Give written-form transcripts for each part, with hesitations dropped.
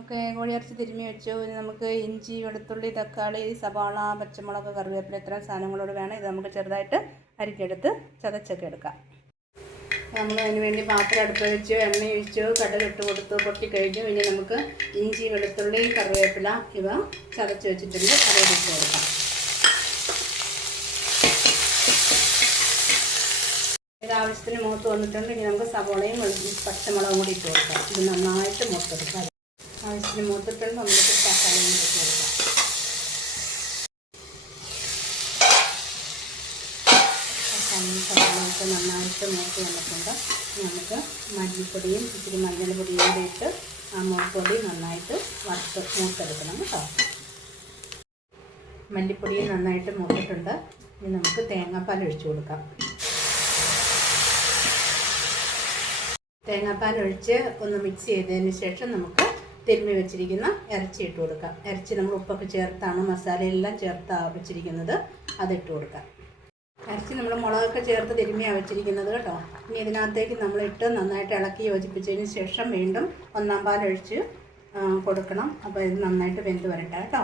Okay, കോഴിയിറച്ചി തിരുമ്മി വെച്ചു. ഇനി നമുക്ക് ഇഞ്ചി, വെളുത്തുള്ളി, തക്കാളി, സവാള, പച്ചമുളക്, കറിവേപ്പില ഇത്രയും സാധനങ്ങളോട് വേണം ഇത് നമുക്ക് ചെറുതായിട്ട് അരിഞ്ഞെടുത്ത് ചതച്ചൊക്കെ എടുക്കാം. നമ്മൾ അതിന് വേണ്ടി പാത്രം അടുപ്പ് വെച്ച് എണ്ണ ഒഴിച്ചു, കടുക് ഇട്ട് കൊടുത്തു, പൊട്ടിക്കഴിഞ്ഞു. ഇനി നമുക്ക് ഇഞ്ചി, വെളുത്തുള്ളി, കറിവേപ്പില ഇവ ചതച്ച് വെച്ചിട്ടുണ്ട്, അതോടെ ഇട്ട് കൊടുക്കാം. ഇത് ആവശ്യത്തിന് മൂത്ത് വന്നിട്ടുണ്ട്. ഇനി നമുക്ക് സവോളയും പച്ചമുളകും കൂടി ഇട്ട് കൊടുക്കാം. ഇത് നന്നായിട്ട് മൂത്തെടുക്കാം. ആവശ്യത്തിന് മൂത്തിട്ടുണ്ട്. നമുക്ക് തക്കാളിയും ഇട്ട് കൊടുക്കാം. സവാളയൊക്കെ നന്നായിട്ട് മൂത്ത് വന്നിട്ടുണ്ട്. നമുക്ക് മല്ലിപ്പൊടിയും ഇച്ചിരി മഞ്ഞൾപ്പൊടിയും കൂടി ഇട്ട് ആ മുളകുപൊടി നന്നായിട്ട് മൂത്തെടുക്കണം കേട്ടോ. മല്ലിപ്പൊടിയും നന്നായിട്ട് മൂത്തിട്ടുണ്ട്. ഇനി നമുക്ക് തേങ്ങാപ്പാൽ ഒഴിച്ചു കൊടുക്കാം. തേങ്ങാപ്പാൽ ഒഴിച്ച് ഒന്ന് മിക്സ് ചെയ്തതിന് ശേഷം നമുക്ക് തിരുമ്മി വെച്ചിരിക്കുന്ന ഇറച്ചി ഇട്ട് കൊടുക്കാം. ഇറച്ചി നമ്മൾ ഉപ്പൊക്കെ ചേർത്താണ് മസാലയെല്ലാം ചേർത്താണ് വെച്ചിരിക്കുന്നത്, അതിട്ട് കൊടുക്കാം. ഇറച്ചി നമ്മൾ മുളകൊക്കെ ചേർത്ത് തിരുമ്മിയാണ് വെച്ചിരിക്കുന്നത് കേട്ടോ. ഇനി ഇതിനകത്തേക്ക് നമ്മളിട്ട് നന്നായിട്ട് ഇളക്കി യോജിപ്പിച്ചതിന് ശേഷം വീണ്ടും ഒന്നാം പാലൊഴിച്ച് കൊടുക്കണം. അപ്പോൾ ഇത് നന്നായിട്ട് വെന്ത് വരട്ടെ കേട്ടോ.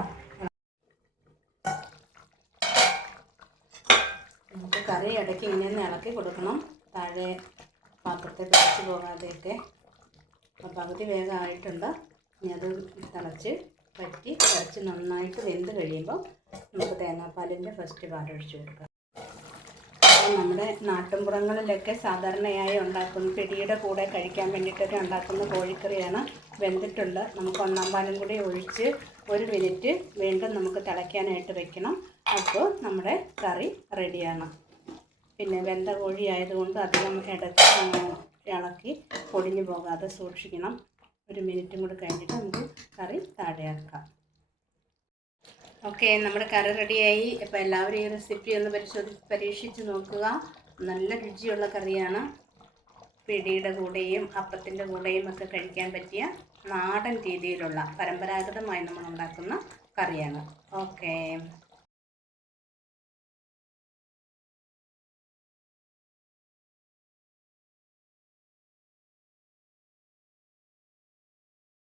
നമുക്ക് കറി ഇടയ്ക്ക് ഇങ്ങനെ ഇളക്കി കൊടുക്കണം, താഴെ പാത്രത്തെ പിടിച്ച് പോകാതെയൊക്കെ. അപ്പോൾ പകുതി വേഗം ആയിട്ടുണ്ട്. ഇനി അത് തിളച്ച് വറ്റി ഇറച്ചി നന്നായിട്ട് വെന്ത് കഴിയുമ്പോൾ നമുക്ക് തേങ്ങാപ്പാലിൻ്റെ ഫസ്റ്റ് പാലൊഴിച്ച് കൊടുക്കാം. നമ്മുടെ നാട്ടിൻപുറങ്ങളിലൊക്കെ സാധാരണയായി ഉണ്ടാക്കുന്ന പിടിയുടെ കൂടെ കഴിക്കാൻ വേണ്ടിയിട്ടൊക്കെ ഉണ്ടാക്കുന്ന കോഴിക്കറിയാണ്. വെന്തിട്ടുണ്ട്. നമുക്ക് ഒന്നാം പാലും കൂടി ഒഴിച്ച് 1 മിനിറ്റ് വീണ്ടും നമുക്ക് തിളയ്ക്കാനായിട്ട് വെക്കണം. അപ്പോൾ നമ്മുടെ കറി റെഡിയാണ്. പിന്നെ വെന്ത കോഴി ആയതുകൊണ്ട് അധികം ഇളക്കി പൊടിഞ്ഞു പോകാതെ സൂക്ഷിക്കണം. 1 മിനിറ്റും കൂടി കഴിഞ്ഞിട്ട് നമുക്ക് കറി താഴെയാക്കാം. ഓക്കെ, നമ്മുടെ കറി റെഡിയായി. അപ്പോൾ എല്ലാവരും ഈ റെസിപ്പി ഒന്ന് പരീക്ഷിച്ച് നോക്കുക. നല്ല രുചിയുള്ള കറിയാണ്. പിടിയുടെ കൂടെയും അപ്പത്തിൻ്റെ കൂടെയും ഒക്കെ കഴിക്കാൻ പറ്റിയ നാടൻ രീതിയിലുള്ള പരമ്പരാഗതമായി നമ്മൾ ഉണ്ടാക്കുന്ന കറിയാണ്. ഓക്കെ.